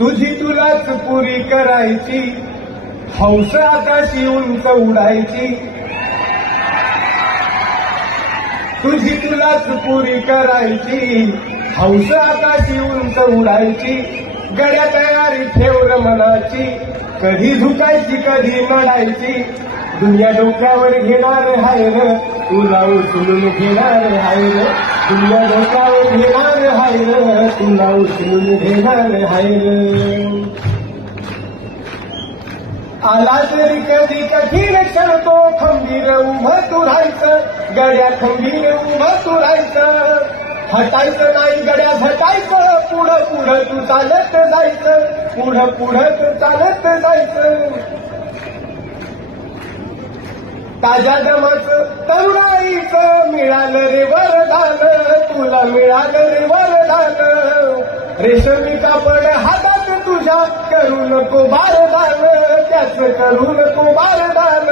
तुझी तुलाच पुरी करायची, हौस आकाशी उंच उडायची. तुझी तुलाच पुरी करायची, हौस आकाशी उंच उडायची. गड्या तयारी ठेव र मनाची, कधी झुकायची कधी नडायची. दुनिया डोक्यावर घेणार हाय र, तुला उचलून घेणार हाय र. दुनिया डोक्यावर घेणार हाय र, तुला उचलून घेणार हाय र. आला तरी कधी कठीण क्षण तो खंबीर उभं तू राहायचं. गड्या खंबीर उभं तू राहायचं. हटायचं नाही गड्या हटायचं. पुढं पुढं तू चालत जायचं. पुढं पुढं तू चालत जायचं. ताज्या दमाचं तरुणाईचं मिळालं रे वरदान. तुला मिळालं रे वरदान. रेशमी कापड हातात तुझ्या करू नको बारदान. त्याच करू नको बारदान.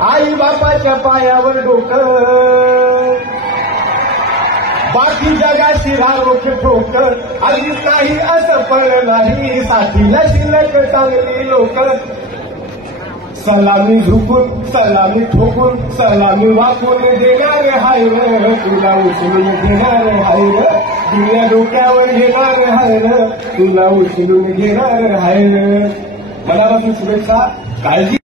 आई बापाच्या पायावर डोकं, बाकी जगाशी रारोख ठोक. आधीच नाही असं पण नाही, साथीला शिल्लक चांगली लोक. सलामी झुकून सलामी ठोकून सलामी वाकून देणार हाय र, तुला उचलून घेणार हाय र. दुनिया डोक्यावर घेणार हाय र, तुला उचलून घेणार हाय र. मनापासून शुभेच्छा. काळजी.